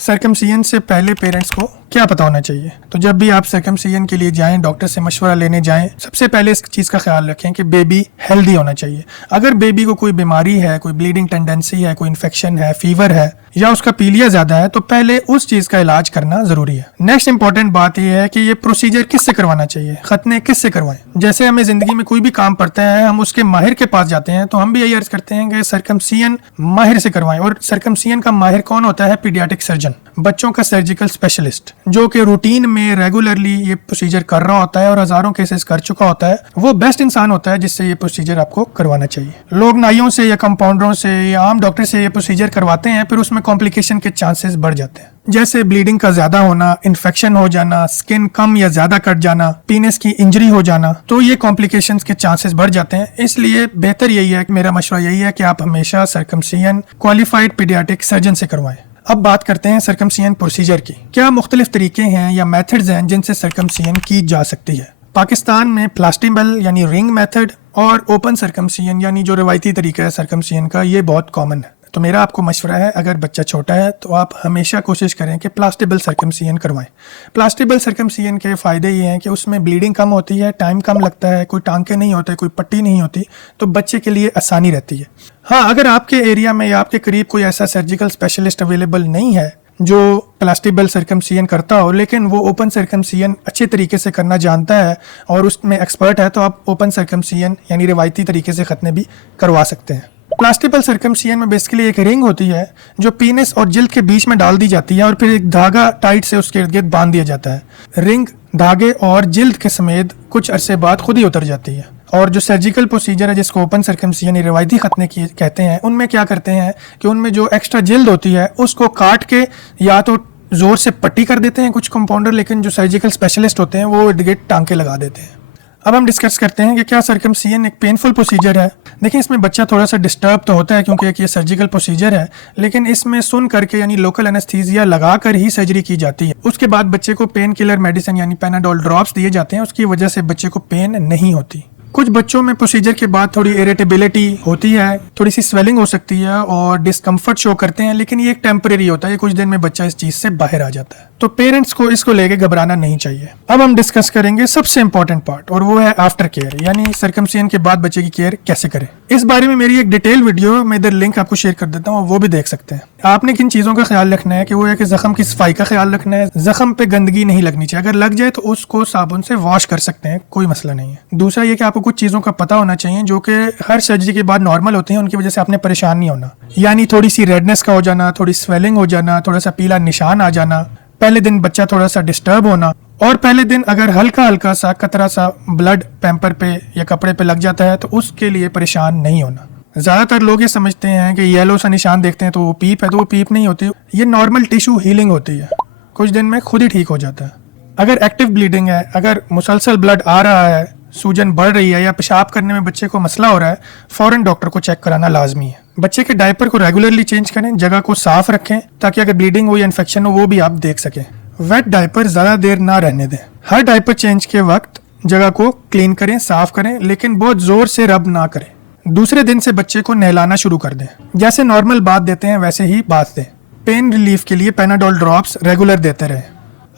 Circumcision से पहले parents को क्या पता होना चाहिए? तो जब भी आप सर्कमसिजन के लिए जाएं, डॉक्टर से मशवरा लेने जाएं, सबसे पहले इस चीज़ का ख्याल रखें कि बेबी हेल्दी होना चाहिए। अगर बेबी को कोई बीमारी है, कोई ब्लीडिंग टेंडेंसी है, कोई इन्फेक्शन है, फीवर है या उसका पीलिया ज़्यादा है, तो पहले उस चीज़ का इलाज करना ज़रूरी है। नेक्स्ट इंपॉर्टेंट बात यह है कि ये प्रोसीजर किससे करवाना चाहिए, खतने किससे करवाएं। जैसे हमें ज़िंदगी में कोई भी काम पड़ता है, हम उसके माहिर के पास जाते हैं, तो हम भी यही अर्ज करते हैं कि सर्कमसिजन माहिर से करवाएं। और सर्कमसिजन का माहिर कौन होता है? पीडियाट्रिक सर्जन, बच्चों का सर्जिकल स्पेशलिस्ट, जो कि रूटीन में रेगुलरली ये प्रोसीजर कर रहा होता है और हजारों केसेस कर चुका होता है। वो बेस्ट इंसान होता है जिससे ये प्रोसीजर आपको करवाना चाहिए। लोग नाइयों से या कंपाउंडरों से या आम डॉक्टर से ये प्रोसीजर करवाते हैं, फिर उसमें कॉम्प्लिकेशन के चांसेस बढ़ जाते हैं, जैसे ब्लीडिंग का ज्यादा होना, इन्फेक्शन हो जाना, स्किन कम या ज्यादा कट जाना, पीनस की इंजरी हो जाना। तो ये कॉम्प्लिकेशंस के चांसेस बढ़ जाते हैं। इसलिए बेहतर यही है, मेरा मशवरा यही है कि आप हमेशा सर्कमसिजन क्वालिफाइड पीडियाट्रिक सर्जन से करवाएं। अब बात करते हैं सर्कमसिजन प्रोसीजर की। क्या मुख्तलिफ तरीके हैं या मेथड्स हैं जिनसे सर्कमसिजन की जा सकती है? पाकिस्तान में प्लास्टिबल यानी रिंग मेथड और ओपन सर्कमसिजन यानी जो रवायती तरीका है सर्कमसिजन का, ये बहुत कॉमन है। तो मेरा आपको मशवरा है, अगर बच्चा छोटा है तो आप हमेशा कोशिश करें कि प्लास्टिबल सर्कमसिजन करवाएं। प्लास्टिबल सर्कमसिजन के फ़ायदे ये हैं कि उसमें ब्लीडिंग कम होती है, टाइम कम लगता है, कोई टांके नहीं होते, कोई पट्टी नहीं होती, तो बच्चे के लिए आसानी रहती है। हाँ, अगर आपके एरिया में या आपके करीब कोई ऐसा सर्जिकल स्पेशलिस्ट अवेलेबल नहीं है जो प्लास्टिबल सर्कमसिजन करता हो, लेकिन वो ओपन सर्कमसिजन अच्छे तरीके से करना जानता है और उसमें एक्सपर्ट है, तो आप ओपन सर्कमसिजन यानी रिवायती तरीके से खतने भी करवा सकते हैं। प्लास्टिबल सर्कमसिजन में बेसिकली एक रिंग होती है जो पीनस और जिल्द के बीच में डाल दी जाती है और फिर एक धागा टाइट से उसके इर्द गिर्द बांध दिया जाता है। रिंग धागे और जिल्द के समेत कुछ अरसे बाद खुद ही उतर जाती है। और जो सर्जिकल प्रोसीजर है जिसको ओपन सर्कमसिजन यानी रिवायती खतने की कहते हैं, उनमें क्या करते हैं कि उनमें जो एक्स्ट्रा जिल्द होती है उसको काट के या तो जोर से पट्टी कर देते हैं कुछ कंपाउंडर, लेकिन जो सर्जिकल स्पेशलिस्ट होते हैं वो इर्द गिर्द टांके लगा देते हैं। अब हम डिस्कस करते हैं कि क्या सर्कमसिजन एक पेनफुल प्रोसीजर है। देखिए, इसमें बच्चा थोड़ा सा डिस्टर्ब तो होता है क्योंकि एक ये सर्जिकल प्रोसीजर है, लेकिन इसमें सुन करके यानी लोकल एनेस्थीसिया लगा कर ही सर्जरी की जाती है। उसके बाद बच्चे को पेन किलर मेडिसिन यानी पैनाडोल ड्रॉप्स दिए जाते हैं, उसकी वजह से बच्चे को पेन नहीं होती। कुछ बच्चों में प्रोसीजर के बाद थोड़ी इरिटेबिलिटी होती है, थोड़ी सी स्वेलिंग हो सकती है और डिस्कम्फर्ट शो करते हैं, लेकिन ये एक टेम्परेरी होता है, कुछ दिन में बच्चा इस चीज से बाहर आ जाता है। तो पेरेंट्स को इसको लेके घबराना नहीं चाहिए। अब हम डिस्कस करेंगे सबसे इंपॉर्टेंट पार्ट, और वो है आफ्टर केयर, यानी सर्कमसिजन के बाद बच्चे की केयर कैसे करें। इस बारे में मेरी एक डिटेल वीडियो, मैं इधर लिंक आपको शेयर कर देता हूँ, वो भी देख सकते हैं। आपने किन चीज़ों का ख्याल रखना है कि वो है कि जख्म की सफाई का ख्याल रखना है, जख्म पे गंदगी नहीं लगनी चाहिए, अगर लग जाए तो उसको साबुन से वॉश कर सकते हैं, कोई मसला नहीं है। दूसरा ये कि आपको कुछ चीज़ों का पता होना चाहिए जो कि हर सर्जरी के बाद नॉर्मल होते हैं, उनकी वजह से आपने परेशान नहीं होना, यानी थोड़ी सी रेडनेस का हो जाना, थोड़ी स्वेलिंग हो जाना, थोड़ा सा पीला निशान आ जाना, पहले दिन बच्चा थोड़ा सा डिस्टर्ब होना, और पहले दिन अगर हल्का हल्का सा कतरा सा ब्लड पैम्पर पे या कपड़े पे लग जाता है तो उसके लिए परेशान नहीं होना। ज्यादातर लोग ये समझते हैं कि येलो सा निशान देखते हैं तो वो पीप है, तो वो पीप नहीं होती, ये नॉर्मल टिश्यू हीलिंग होती है, कुछ दिन में खुद ही ठीक हो जाता है। अगर एक्टिव ब्लीडिंग है, अगर मुसलसल ब्लड आ रहा है, सूजन बढ़ रही है या पेशाब करने में बच्चे को मसला हो रहा है, फौरन डॉक्टर को चेक कराना लाजमी है। बच्चे के डायपर को रेगुलरली चेंज करें, जगह को साफ रखें ताकि अगर ब्लीडिंग हो या इन्फेक्शन हो वो भी आप देख सकें। वेट डायपर ज्यादा देर ना रहने दें। हर डायपर चेंज के वक्त जगह को क्लीन करें, साफ करें, लेकिन बहुत जोर से रब ना करें। दूसरे दिन से बच्चे को नहलाना शुरू कर दें, जैसे नॉर्मल बात देते हैं वैसे ही बात दें। पेन रिलीफ के लिए पैनाडोल ड्रॉप्स रेगुलर देते रहें।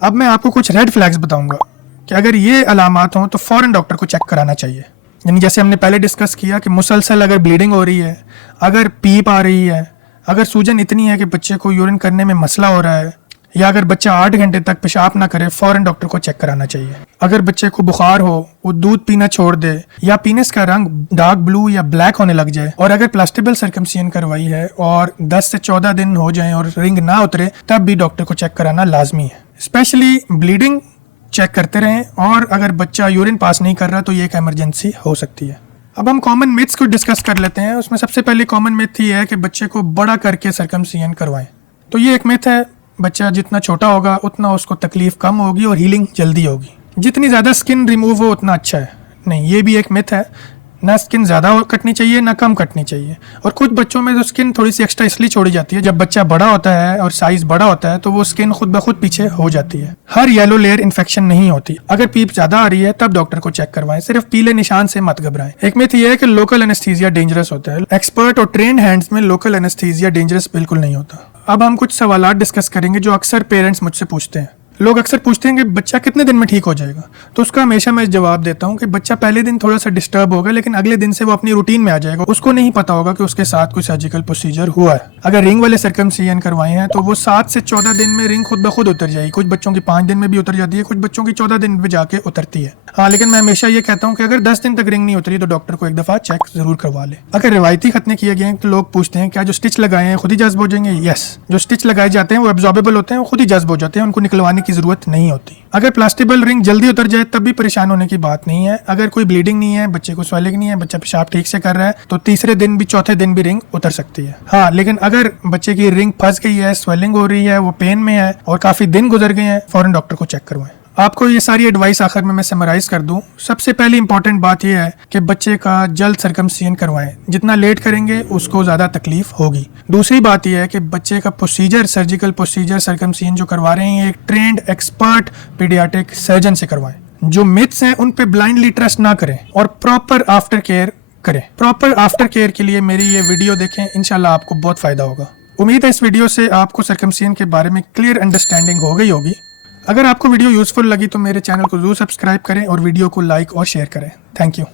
अब मैं आपको कुछ रेड फ्लैग्स बताऊंगा कि अगर ये अलामात हों तो फौरन डॉक्टर को चेक कराना चाहिए। यानी जैसे हमने पहले डिस्कस किया कि मुसलसल अगर ब्लीडिंग हो रही है, अगर पीप आ रही है, अगर सूजन इतनी है कि बच्चे को यूरिन करने में मसला हो रहा है, या अगर बच्चा 8 घंटे तक पेशाब ना करे, फौरन डॉक्टर को चेक कराना चाहिए। अगर बच्चे को बुखार हो, वो दूध पीना छोड़ दे, या पीनस का रंग डार्क ब्लू या ब्लैक होने लग जाए, और अगर प्लास्टिबल सर्कमसिजन करवाई है और 10 से 14 दिन हो जाए और रिंग ना उतरे, तब भी डॉक्टर को चेक कराना लाजमी है। स्पेशली ब्लीडिंग चेक करते रहें, और अगर बच्चा यूरिन पास नहीं कर रहा तो ये एक इमरजेंसी हो सकती है। अब हम कॉमन मिथ्स को डिस्कस कर लेते हैं। उसमें सबसे पहले कॉमन मिथ ये है कि बच्चे को बड़ा करके सर्कमसिजन करवाएं। तो ये एक मिथ है, बच्चा जितना छोटा होगा उतना उसको तकलीफ कम होगी और हीलिंग जल्दी होगी, जितनी ज़्यादा स्किन रिमूव हो उतना अच्छा है। नहीं, ये भी एक मिथ है। ना स्किन ज़्यादा कटनी चाहिए ना कम कटनी चाहिए। और कुछ बच्चों में तो स्किन थोड़ी सी एक्स्ट्रा इसलिए छोड़ी जाती है, जब बच्चा बड़ा होता है और साइज बड़ा होता है तो वो स्किन खुद ब खुद पीछे हो जाती है। हर येलो लेयर इन्फेक्शन नहीं होती। अगर पीप ज़्यादा आ रही है तब डॉक्टर को चेक करवाएं, सिर्फ पीले निशान से मत घबराएं। एक मिथ ये है कि लोकल एनेस्थीसिया डेंजरस होता है। एक्सपर्ट और ट्रेंड हैंड्स में लोकल एनेस्थीसिया डेंजरस बिल्कुल नहीं होता। अब हम कुछ सवालात डिस्कस करेंगे जो अक्सर पेरेंट्स मुझसे पूछते हैं। लोग अक्सर पूछते हैं कि बच्चा कितने दिन में ठीक हो जाएगा, तो उसका हमेशा मैं जवाब देता हूँ कि बच्चा पहले दिन थोड़ा सा डिस्टर्ब होगा, लेकिन अगले दिन से वो अपनी रूटीन में आ जाएगा। उसको नहीं पता होगा कि उसके साथ कोई सर्जिकल प्रोसीजर हुआ है। अगर रिंग वाले सर्कमसिजन करवाए हैं तो वो 7 से 14 दिन में रिंग खुद ब खुद उतर जाएगी। कुछ बच्चों की 5 दिन में भी उतर जाती है, कुछ बच्चों की 14 दिन में जाके उतरती है। हाँ, लेकिन मैं हमेशा ये कहता हूँ कि अगर 10 दिन तक रिंग नहीं उतरी तो डॉक्टर को एक दफा चेक जरूर करवा ले। अगर रिवायती खतने किए गए हैं तो लोग पूछते हैं क्या जो स्टिच लगाए हैं खुद ही जज्ब हो जाएंगे? यस, जो स्टिच लगाए जाते हैं वो एब्जॉर्बेबल होते हैं, वो खुद ही जज्ब हो जाते हैं, उनको निकलवाने की जरूरत नहीं होती। अगर प्लास्टिबल रिंग जल्दी उतर जाए तब भी परेशान होने की बात नहीं है। अगर कोई ब्लीडिंग नहीं है, बच्चे को स्वेलिंग नहीं है, बच्चा पेशाब ठीक से कर रहा है, तो तीसरे दिन भी चौथे दिन भी रिंग उतर सकती है। हाँ, लेकिन अगर बच्चे की रिंग फंस गई है, स्वेलिंग हो रही है, वो पेन में है और काफी दिन गुजर गए हैं, फौरन डॉक्टर को चेक करवाएं। आपको ये सारी एडवाइस आखिर में मैं समराइज कर दूं। सबसे पहली इंपॉर्टेंट बात यह है कि बच्चे का जल्द सर्कमसिजन करवाएं। जितना लेट करेंगे उसको ज़्यादा तकलीफ होगी। दूसरी बात यह है कि बच्चे का प्रोसीजर, सर्जिकल प्रोसीजर सर्कमसिजन जो करवा रहे हैं, एक ट्रेंड एक्सपर्ट पीडियाट्रिक सर्जन से करवाएं। जो मिथ्स हैं उन पे ब्लाइंडली ट्रस्ट ना करें और प्रॉपर आफ्टर केयर करें। प्रॉपर आफ्टर केयर के लिए मेरी ये वीडियो देखें, इंशाल्लाह आपको बहुत फ़ायदा होगा। उम्मीद है इस वीडियो से आपको सर्कमसिजन के बारे में क्लियर अंडरस्टैंडिंग हो गई होगी। अगर आपको वीडियो यूजफुल लगी तो मेरे चैनल को जरूर सब्सक्राइब करें और वीडियो को लाइक और शेयर करें। Thank you.